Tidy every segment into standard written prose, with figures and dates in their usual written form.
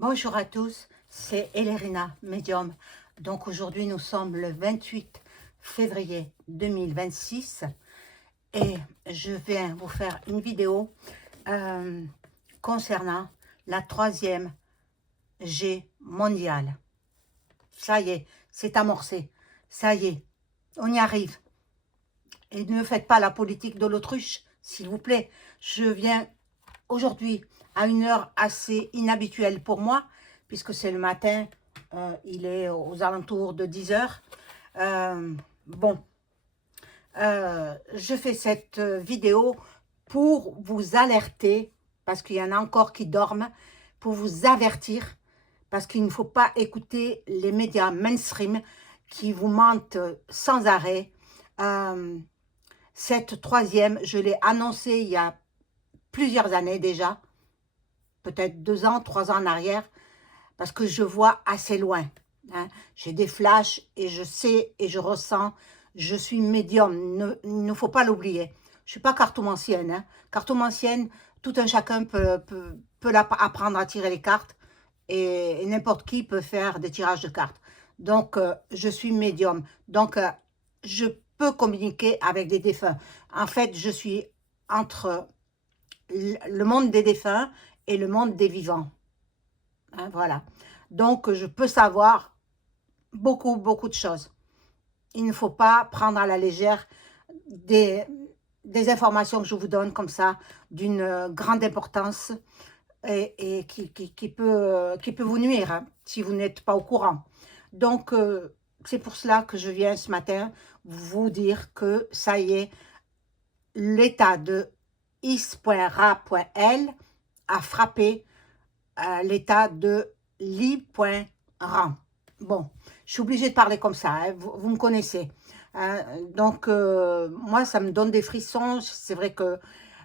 Bonjour à tous, c'est Elérina, médium. Donc aujourd'hui nous sommes le 28 février 2026 et je viens vous faire une vidéo euh, concernant la troisième G mondiale. Ça y est, c'est amorcé, ça y est, on y arrive. Et ne faites pas la politique de l'autruche, s'il vous plaît. Je viens aujourd'hui à une heure assez inhabituelle pour moi, puisque c'est le matin, il est aux alentours de 10 heures. Bon, je fais cette vidéo pour vous alerter, parce qu'il y en a encore qui dorment, pour vous avertir, parce qu'il ne faut pas écouter les médias mainstream qui vous mentent sans arrêt. Cette troisième, je l'ai annoncée il y a plusieurs années déjà, peut-être 2 ans, 3 ans en arrière, parce que je vois assez loin. Hein. J'ai des flashs et je sais et je ressens. Je suis médium, il ne faut pas l'oublier. Je ne suis pas cartomancienne. Hein. Cartomancienne, tout un chacun peut apprendre à tirer les cartes et n'importe qui peut faire des tirages de cartes. Donc, je suis médium. Donc, je peux communiquer avec des défunts. En fait, je suis entre le monde des défunts et le monde des vivants. Hein, voilà. Donc, je peux savoir beaucoup de choses. Il ne faut pas prendre à la légère des informations que je vous donne comme ça, d'une grande importance et qui peut vous nuire hein, si vous n'êtes pas au courant. Donc, c'est pour cela que je viens ce matin vous dire que ça y est, l'état de is.ra.l a frappé l'état de li.ran. Bon, je suis obligée de parler comme ça, hein, vous me connaissez. Donc, moi, ça me donne des frissons. C'est vrai que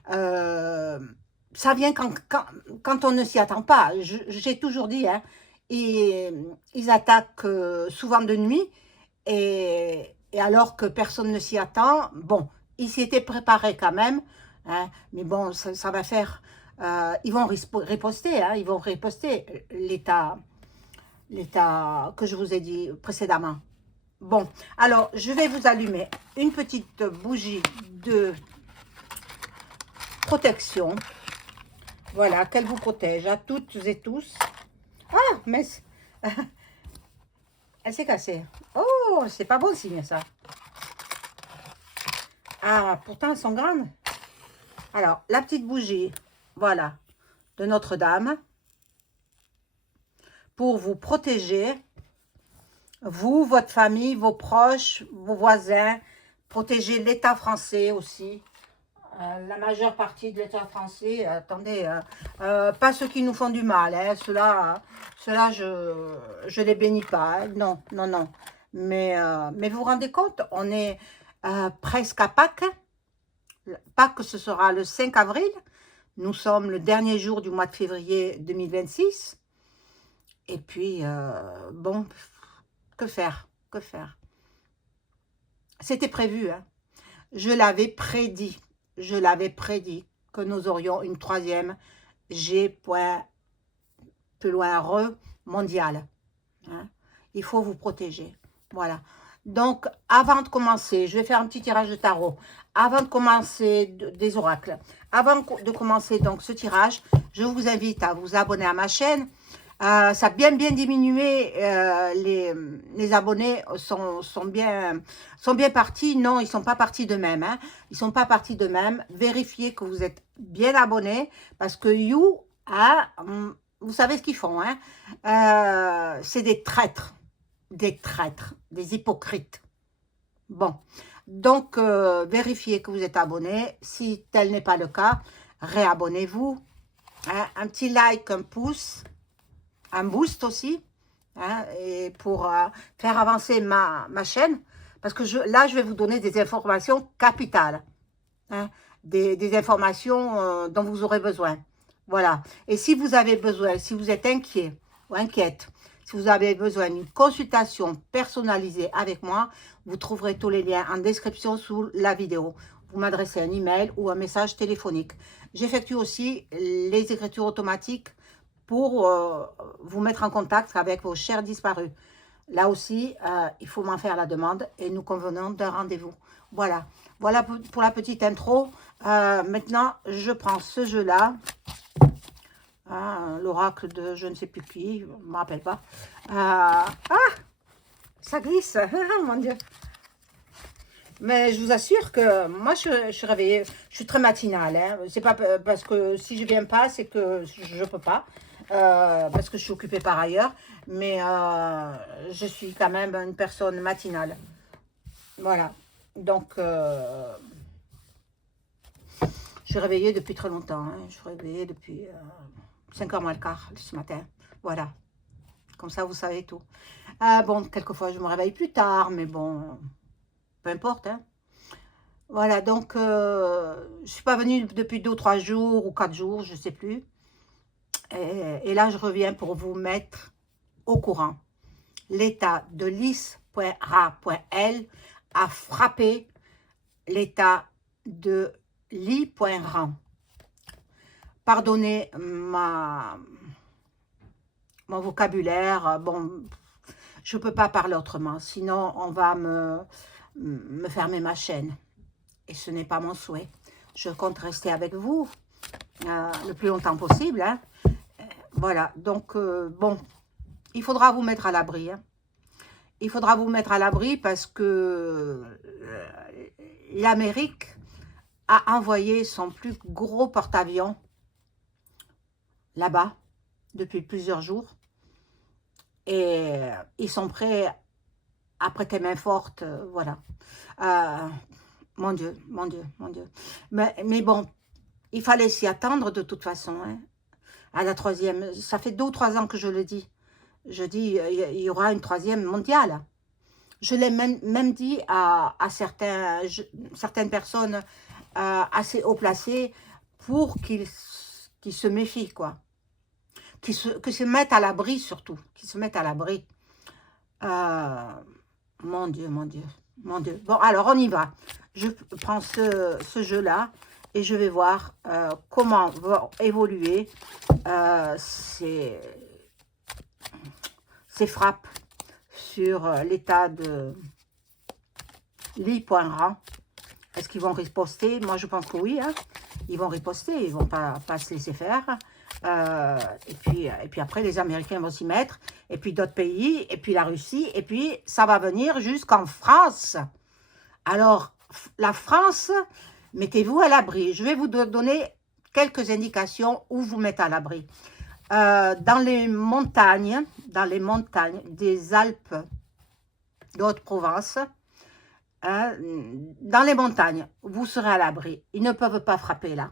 ça vient quand on ne s'y attend pas. J'ai toujours dit, hein, ils attaquent souvent de nuit, et alors que personne ne s'y attend, bon, ils s'y étaient préparés quand même, hein, mais bon, ça va faire... ils vont riposter, hein, ils vont riposter l'état que je vous ai dit précédemment. Bon, alors, je vais vous allumer une petite bougie de protection. Voilà, qu'elle vous protège à toutes et tous. Ah, mais elle s'est cassée. Oh, c'est pas bon signe, ça. Ah, pourtant, elles sont grandes. Alors, la petite bougie, voilà, de Notre-Dame, pour vous protéger, vous, votre famille, vos proches, vos voisins, protéger l'État français aussi. La majeure partie de l'État français, attendez, pas ceux qui nous font du mal, hein, ceux-là, je les bénis pas, hein, non, non, non. Mais vous vous rendez compte, on est presque à Pâques. Pâques, ce sera le 5 avril. Nous sommes le dernier jour du mois de février 2026. Et puis, bon, que faire? Que faire? C'était prévu, hein. Je l'avais prédit. Je l'avais prédit que nous aurions une troisième G. Plus loin, mondiale. Hein. Il faut vous protéger. Voilà. Donc, avant de commencer, je vais faire un petit tirage de tarot. Avant de commencer des oracles, avant de commencer donc ce tirage, je vous invite à vous abonner à ma chaîne. Ça a bien diminué, les abonnés sont bien partis. Non, ils ne sont pas partis d'eux-mêmes. Hein. Ils ne sont pas partis d'eux-mêmes. Vérifiez que vous êtes bien abonnés, parce que vous savez ce qu'ils font. Hein. C'est des traîtres, des hypocrites. Bon, donc vérifiez que vous êtes abonnés. Si tel n'est pas le cas, réabonnez-vous. Hein. Un petit like, un pouce, un boost aussi, hein, et pour faire avancer ma chaîne, parce que là, je vais vous donner des informations capitales, hein, des informations dont vous aurez besoin. Voilà. Et si vous avez besoin, si vous êtes inquiet ou inquiète, si vous avez besoin d'une consultation personnalisée avec moi, vous trouverez tous les liens en description sous la vidéo. Vous m'adressez un email ou un message téléphonique. J'effectue aussi les écritures automatiques pour vous mettre en contact avec vos chers disparus. Là aussi, il faut m'en faire la demande et nous convenons d'un rendez-vous. Voilà. Voilà pour la petite intro. Maintenant, je prends ce jeu-là. L'oracle de je ne sais plus qui, je ne me rappelle pas. Ça glisse, mon Dieu. Mais je vous assure que moi, je suis réveillée, je suis très matinale. Hein. C'est pas parce que si je viens pas, c'est que je ne peux pas. Parce que je suis occupée par ailleurs. Mais je suis quand même une personne matinale. Voilà. Donc, je suis réveillée depuis très longtemps. Hein. Je suis réveillée depuis 5h moins le quart ce matin. Voilà. Comme ça, vous savez tout. Bon, quelquefois, je me réveille plus tard, mais bon, peu importe. Hein. Voilà, donc, je ne suis pas venue depuis 2 ou 3 jours ou 4 jours, je ne sais plus. Et là, je reviens pour vous mettre au courant. L'état de lis.ra.l a frappé l'état de li.ran. Pardonnez mon vocabulaire, bon, je ne peux pas parler autrement, sinon on va me fermer ma chaîne. Et ce n'est pas mon souhait. Je compte rester avec vous le plus longtemps possible. Hein. Voilà, donc, bon, il faudra vous mettre à l'abri. Hein. Il faudra vous mettre à l'abri parce que l'Amérique a envoyé son plus gros porte-avions là-bas depuis plusieurs jours. Et ils sont prêts à prêter main forte, voilà. Mon Dieu, mon Dieu, mon Dieu. Mais bon, il fallait s'y attendre de toute façon. Hein. À la troisième, ça fait 2 ou 3 ans que je le dis. Je dis, il y aura une 3e mondiale. Je l'ai même dit à certaines personnes assez haut placées pour qu'ils se méfient, quoi. Qu'ils se mettent à l'abri surtout. Qu'ils se mettent à l'abri. Mon Dieu, mon Dieu, mon Dieu. Bon, alors on y va. Je prends ce jeu-là et je vais voir comment vont évoluer ces frappes sur l'état de li.ran. Est-ce qu'ils vont riposter? Moi, je pense que oui. Hein. Ils vont riposter, ils ne vont pas se laisser faire. Et puis après, les Américains vont s'y mettre. Et puis d'autres pays, et puis la Russie. Et puis, ça va venir jusqu'en France. Alors, la France, mettez-vous à l'abri. Je vais vous donner quelques indications où vous mettre à l'abri. Dans les montagnes des Alpes de Haute-Provence, dans les montagnes, vous serez à l'abri. Ils ne peuvent pas frapper là.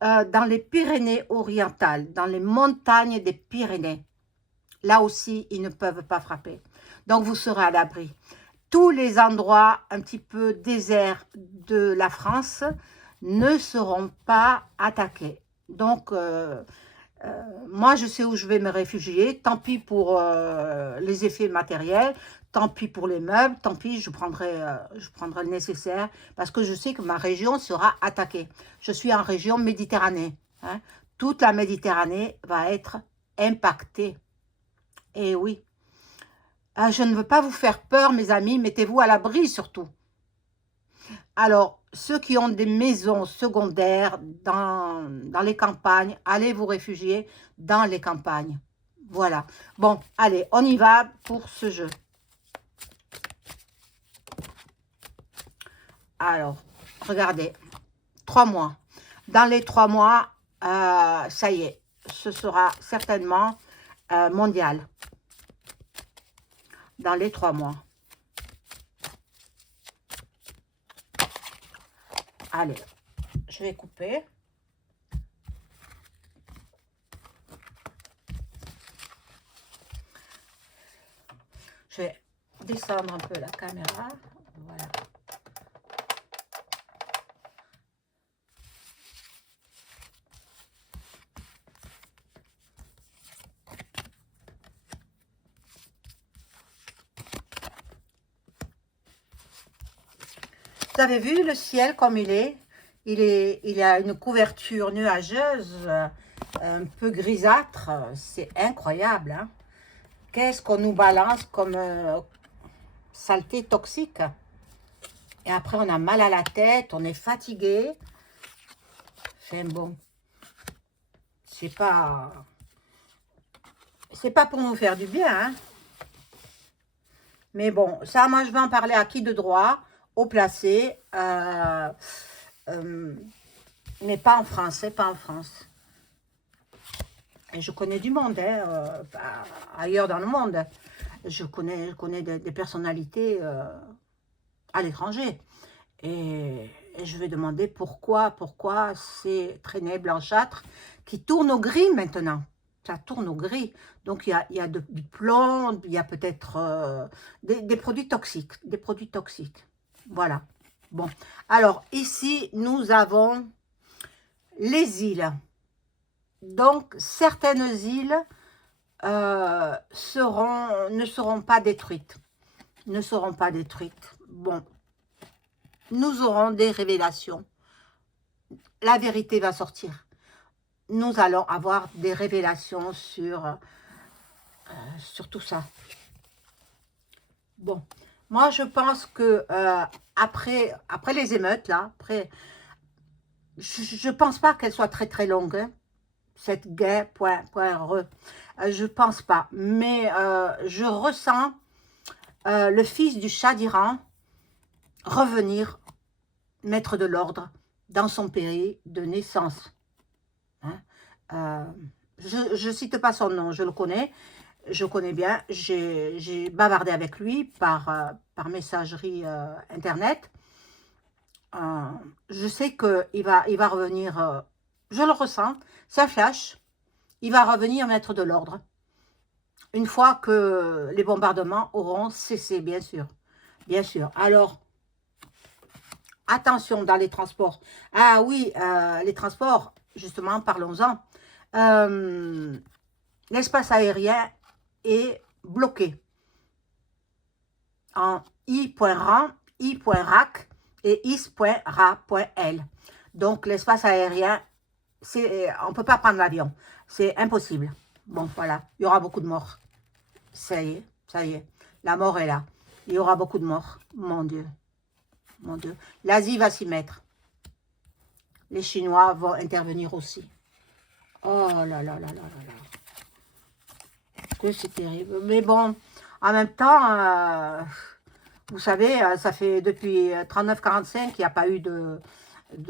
Dans les Pyrénées orientales, dans les montagnes des Pyrénées, là aussi, ils ne peuvent pas frapper. Donc, vous serez à l'abri. Tous les endroits un petit peu déserts de la France ne seront pas attaqués. Donc, moi, je sais où je vais me réfugier. Tant pis pour les effets matériels, tant pis pour les meubles, tant pis, je prendrai le nécessaire parce que je sais que ma région sera attaquée. Je suis en région Méditerranée. Hein. Toute la Méditerranée va être impactée. Et oui. Je ne veux pas vous faire peur, mes amis. Mettez-vous à l'abri surtout. Alors, ceux qui ont des maisons secondaires dans les campagnes, allez vous réfugier dans les campagnes. Voilà. Bon, allez, on y va pour ce jeu. Alors, regardez, 3 mois. Dans les 3 mois, ça y est, ce sera certainement mondial. Dans les 3 mois. Allez, je vais couper. Je vais descendre un peu la caméra. Voilà. Vous avez vu le ciel comme il est? Il a une couverture nuageuse un peu grisâtre. C'est incroyable, hein. Qu'est-ce qu'on nous balance comme saleté toxique. Et après, on a mal à la tête, on est fatigué. Enfin bon, c'est pas pour nous faire du bien, hein. Mais bon, ça, moi, je vais en parler à qui de droit, au placé, mais pas en France, pas en France. Et je connais du monde, hein, ailleurs dans le monde. Je connais des personnalités à l'étranger. Et je vais demander pourquoi c'est traîné blanchâtre qui tourne au gris maintenant. Ça tourne au gris. Donc, il y a du plomb, il y a peut-être des produits toxiques. Des produits toxiques. Voilà. Bon. Alors, ici, nous avons les îles. Donc, certaines îles ne seront pas détruites. Ne seront pas détruites. Bon. Nous aurons des révélations. La vérité va sortir. Nous allons avoir des révélations sur tout ça. Bon, moi je pense que après les émeutes, là, je ne pense pas qu'elle soit très très longue, hein, cette guerre.re. Je ne pense pas, mais je ressens le fils du Shah d'Iran revenir mettre de l'ordre dans son pays de naissance. Hein? Je ne cite pas son nom, je connais bien, j'ai bavardé avec lui par messagerie internet. Je sais qu'il va revenir, je le ressens, ça flash, il va revenir mettre de l'ordre. Une fois que les bombardements auront cessé, bien sûr. Bien sûr. Alors, attention dans les transports. Ah oui, les transports, justement, parlons-en. L'espace aérien est bloqué en i.ran, i.rac et is.ra.l. Donc, l'espace aérien, on ne peut pas prendre l'avion. C'est impossible. Bon, voilà, il y aura beaucoup de morts. Ça y est, la mort est là. Il y aura beaucoup de morts, mon Dieu. Mon Dieu, l'Asie va s'y mettre. Les Chinois vont intervenir aussi. Oh là là là là là là. Que c'est terrible. Mais bon, en même temps, vous savez, ça fait depuis 39-45 qu'il n'y a pas eu de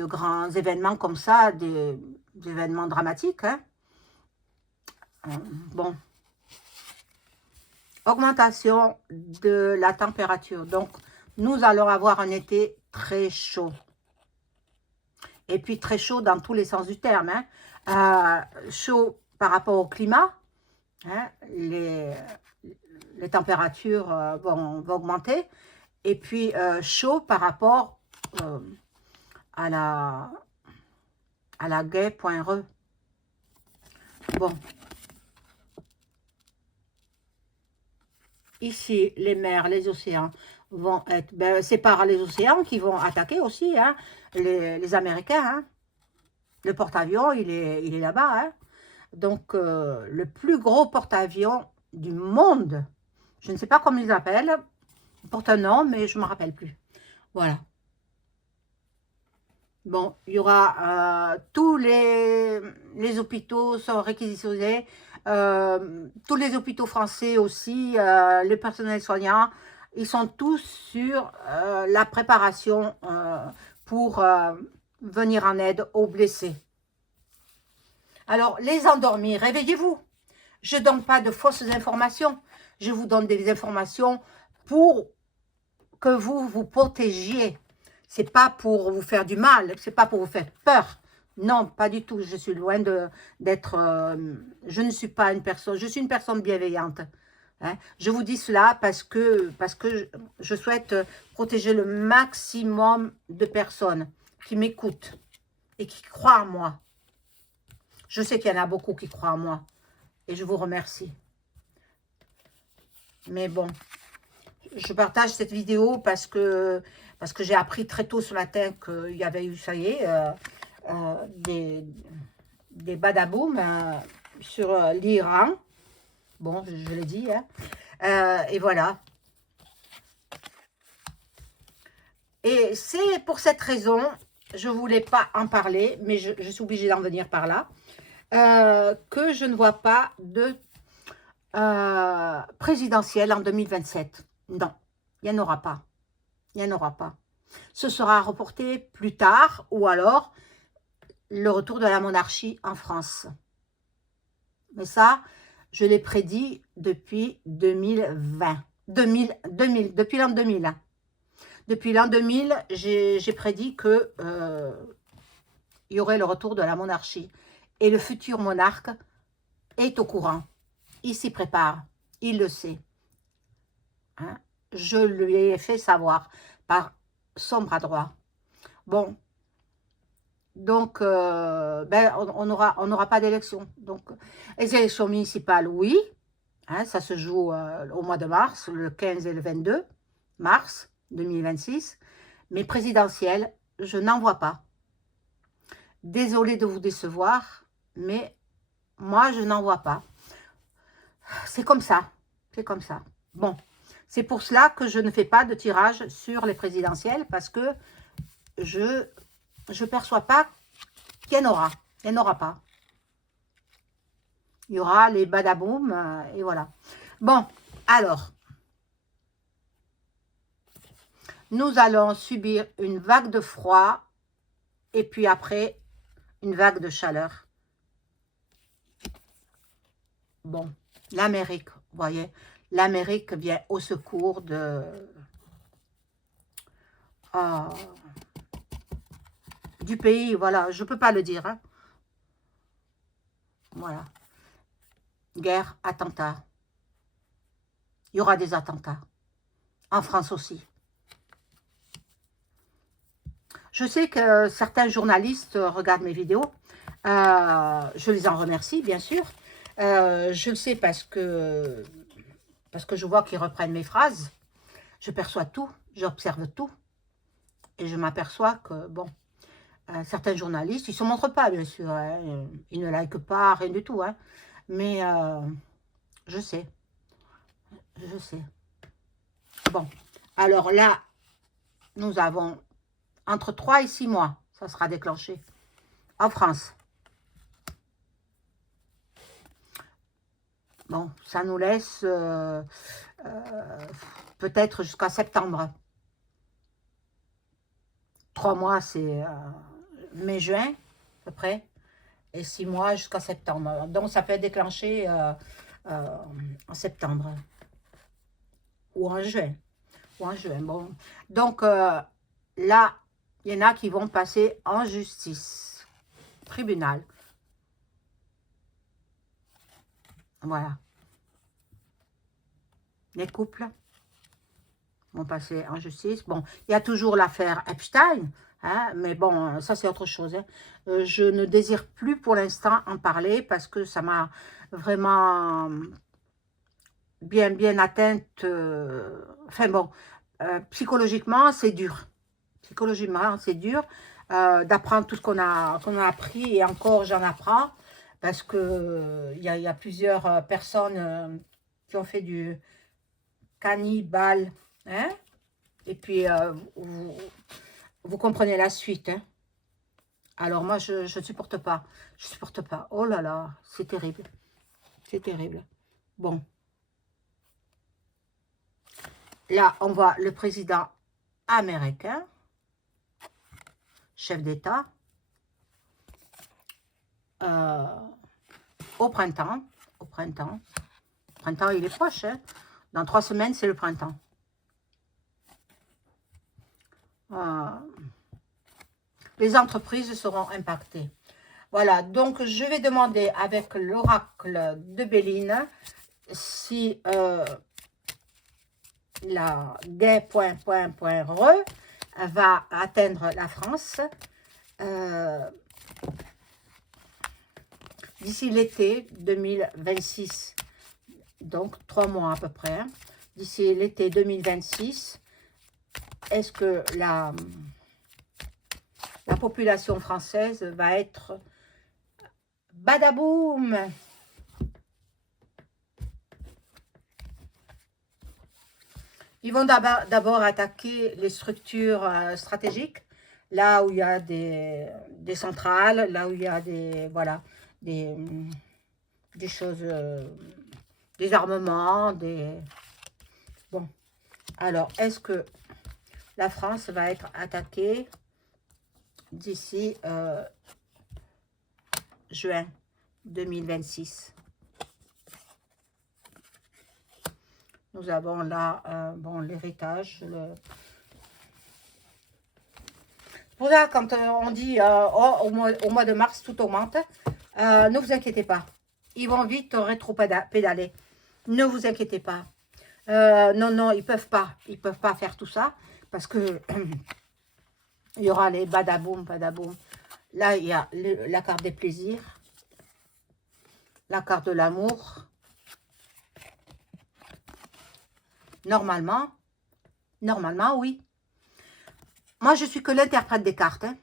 grands événements comme ça, des événements dramatiques. Hein. Bon. Augmentation de la température. Donc, nous allons avoir un été très chaud. Et puis très chaud dans tous les sens du terme. Hein. Chaud par rapport au climat. Hein. Les températures vont augmenter. Et puis chaud par rapport à la guerre.re. Bon. Ici, les mers, les océans vont être... Ben, c'est par les océans qui vont attaquer aussi, hein, les Américains. Hein. Le porte-avions, il est là-bas. Hein. Donc, le plus gros porte-avions du monde, je ne sais pas comment ils l'appellent, il porte un nom, mais je ne me rappelle plus. Voilà. Bon, il y aura tous les hôpitaux sont réquisitionnés, tous les hôpitaux français aussi, les personnels soignants, ils sont tous sur la préparation pour venir en aide aux blessés. Alors, les endormis, réveillez-vous. Je ne donne pas de fausses informations. Je vous donne des informations pour que vous vous protégiez. C'est pas pour vous faire du mal, c'est pas pour vous faire peur. Non, pas du tout. Je suis loin d'être... je ne suis pas une personne... Je suis une personne bienveillante. Hein. Je vous dis cela parce que je souhaite protéger le maximum de personnes qui m'écoutent et qui croient en moi. Je sais qu'il y en a beaucoup qui croient en moi. Et je vous remercie. Mais bon, je partage cette vidéo parce que j'ai appris très tôt ce matin qu'il y avait eu, ça y est, des badaboum sur l'Iran. Bon, je l'ai dit, hein. Et voilà. Et c'est pour cette raison, je ne voulais pas en parler, mais je suis obligée d'en venir par là, que je ne vois pas de présidentielle en 2027. Non, il n'y en aura pas. Il n'y en aura pas. Ce sera reporté plus tard, ou alors le retour de la monarchie en France. Mais ça, je l'ai prédit depuis 2020. Depuis l'an 2000. Hein. Depuis l'an 2000, j'ai prédit que il y aurait le retour de la monarchie. Et le futur monarque est au courant. Il s'y prépare. Il le sait. Hein? Je lui ai fait savoir par son bras droit. Bon. Donc, on n'aura pas d'élection. Donc, les élections municipales, oui. Hein, ça se joue au mois de mars, le 15 et le 22 mars 2026. Mais présidentielles, je n'en vois pas. Désolée de vous décevoir, mais moi, je n'en vois pas. C'est comme ça. C'est comme ça. Bon, c'est pour cela que je ne fais pas de tirage sur les présidentielles parce que je ne perçois pas qu'il y en aura. Il n'y en aura pas. Il y aura les badaboum et voilà. Bon, alors, nous allons subir une vague de froid et puis après, une vague de chaleur. Bon, l'Amérique, vous voyez, l'Amérique vient au secours du pays, voilà, je ne peux pas le dire. Hein. Voilà. Guerre, attentat. Il y aura des attentats. En France aussi. Je sais que certains journalistes regardent mes vidéos. Je les en remercie, bien sûr. Je le sais parce que je vois qu'ils reprennent mes phrases. Je perçois tout, j'observe tout. Et je m'aperçois que, bon, certains journalistes, ils ne se montrent pas, bien sûr. Hein, ils ne likent pas, rien du tout. Hein, mais je sais. Je sais. Bon, alors là, nous avons entre 3 et 6 mois, ça sera déclenché en France. Bon, ça nous laisse peut-être jusqu'à septembre. 3 mois, c'est mai-juin, à peu près, et 6 mois jusqu'à septembre. Donc, ça peut être déclenché en septembre ou en juin. Bon. Donc, là, il y en a qui vont passer en justice, tribunal. Voilà. Les couples vont passer en justice. Bon, il y a toujours l'affaire Epstein, hein, mais bon, ça c'est autre chose. Hein. Je ne désire plus pour l'instant en parler parce que ça m'a vraiment bien atteinte. Enfin bon, psychologiquement, c'est dur. Psychologiquement, c'est dur d'apprendre tout ce qu'on a appris et encore j'en apprends parce que il y a plusieurs personnes qui ont fait du cannibale, hein? Et puis vous comprenez la suite, hein? Alors moi je ne supporte pas, oh là là, c'est terrible, bon, là on voit le président américain, chef d'État, au printemps, il est proche, hein? Dans 3 semaines c'est le printemps. Les entreprises seront impactées. Voilà, donc je vais demander avec l'oracle de Béline si la gay.re va atteindre la France d'ici l'été 2026. Donc 3 mois à peu près. Hein. D'ici l'été 2026, est-ce que la population française va être Badaboum. Ils vont d'abord attaquer les structures stratégiques, là où il y a des centrales, là où il y a des, voilà, des choses, des armements, des... Bon, alors, est-ce que la France va être attaquée d'ici juin 2026? Nous avons là, bon, l'héritage. Pour ça, quand on dit oh, au mois de mars, tout augmente, ne vous inquiétez pas. Ils vont vite rétro-pédaler. Ne vous inquiétez pas. Non, non, ils peuvent pas. Ils peuvent pas faire tout ça parce que il y aura les badaboum, badaboum. Là, il y a la carte des plaisirs, la carte de l'amour. Normalement, oui. Moi, je suis que l'interprète des cartes. Hein.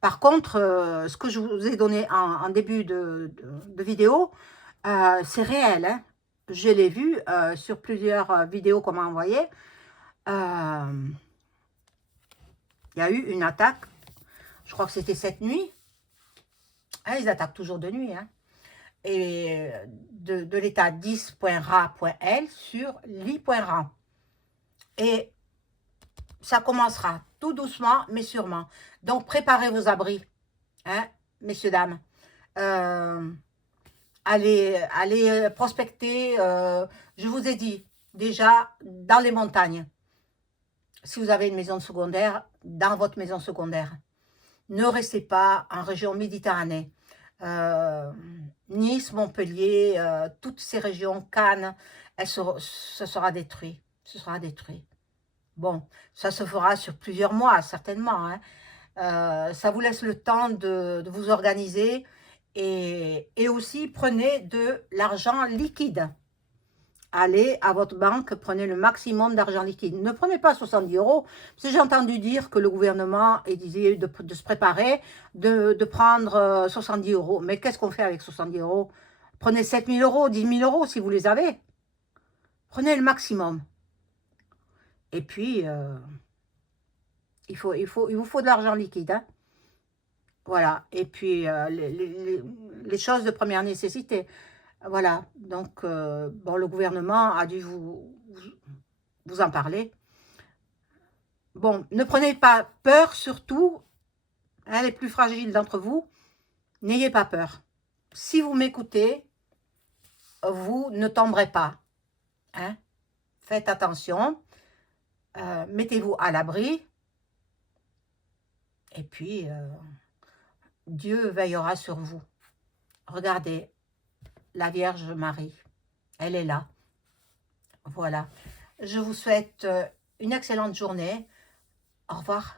Par contre, ce que je vous ai donné en début de vidéo, c'est réel. Hein. Je l'ai vu sur plusieurs vidéos qu'on m'a envoyées. Il y a eu une attaque, je crois que c'était cette nuit. Hein, ils attaquent toujours de nuit. Hein. Et de l'état 10.ra.l sur li.ra. Et ça commencera tout doucement, mais sûrement. Donc, préparez vos abris, hein, messieurs, dames. Allez prospecter. Je vous ai dit, déjà, dans les montagnes. Si vous avez une maison secondaire, dans votre maison secondaire. Ne restez pas en région Méditerranée. Nice, Montpellier, toutes ces régions, Cannes, ce sera détruit. Ce sera détruit. Bon, ça se fera sur plusieurs mois, certainement. Hein. Ça vous laisse le temps de vous organiser et aussi prenez de l'argent liquide. Allez à votre banque, prenez le maximum d'argent liquide. Ne prenez pas 70 €. Parce que j'ai entendu dire que le gouvernement disait de se préparer, de prendre 70 €. Mais qu'est-ce qu'on fait avec 70 €? Prenez 7 000 €, 10 000 € si vous les avez. Prenez le maximum. Et puis, il vous faut de l'argent liquide. Hein. Voilà. Et puis, les choses de première nécessité. Voilà. Donc, bon, le gouvernement a dû vous en parler. Bon, ne prenez pas peur, surtout, hein, les plus fragiles d'entre vous, n'ayez pas peur. Si vous m'écoutez, vous ne tomberez pas. Hein. Faites attention. Mettez-vous à l'abri. Et puis, Dieu veillera sur vous. Regardez, la Vierge Marie, elle est là. Voilà. Je vous souhaite une excellente journée. Au revoir.